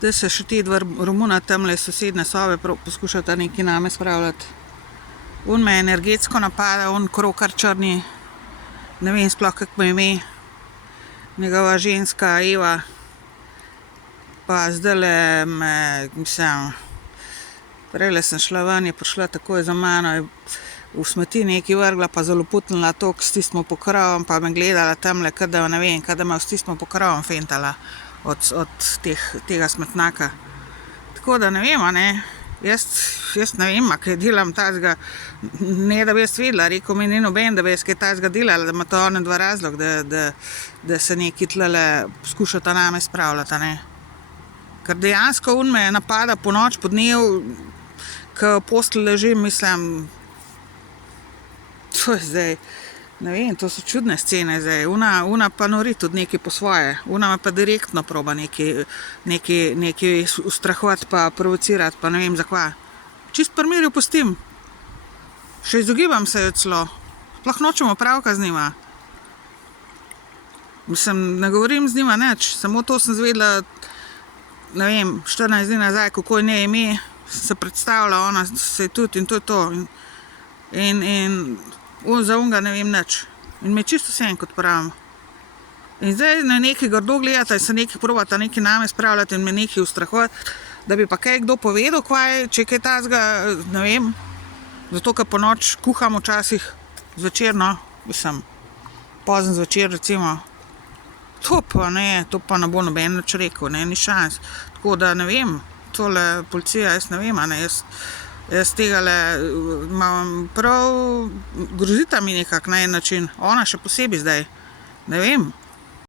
Zdaj se še ti dva Romuna tamle iz sosedne sobe poskušata nekaj name spravljati. On me energetsko napada, on krokar črni, ne vem sploh kako me ime, njegova ženska Eva, pa zdajle me, mislim, prejle sem šla ven, je prišla takoj za mano, je v smeti nekaj vrgla, pa zaloputnila tok s tistim pokrovom, pa me gledala tamle, kada ne vem, kada me s tistim pokrovom fentala od tega smetnaka. Tako da ne vem, ne, jaz ne vem, kaj delam tazga, ne da bi jaz vedela, rekel mi ni noben, da bi jaz kaj tazga delala, da ima to one dva razlog, da se nekaj tlele poskušata name spravljati, ne. Ker dejansko on me napada po noč, po dnev, ko v postelji ležim, mislim, to je zdaj, ne vem, to so čudne scene zdaj. Ona pa nori tudi nekaj po svoje. Ona me pa direktno proba nekaj ustrahovati pa provocirati, pa ne vem zakva. Čist pri miru pustim. Še izogibam se jo celo. Sploh nočem opravka z njima. Mislim, ne govorim z njima nič, samo to sem zvedela, ne vem, 14 dni nazaj, kako je njej ime, se predstavlja, ona se je tudi in to je to. In za onga ne vem nič. In me čisto vse kot pravim. In zdaj na nekaj grdo gledata in se nekaj probata nekaj name spravljati in me nekaj ustrahovati, da bi pa kaj kdo povedal, kvaj, če je kaj tazga, ne vem. Zato, ker po noč kuham včasih zvečer, no, mislim, pozen zvečer recimo. To pa ne bo noben nič rekel, ne, ni šans. Tako da ne vem, tole policija, jaz ne vem, ne, jaz tegale imam prav, grozita mi nekak na en način, ona še posebej zdaj, ne vem.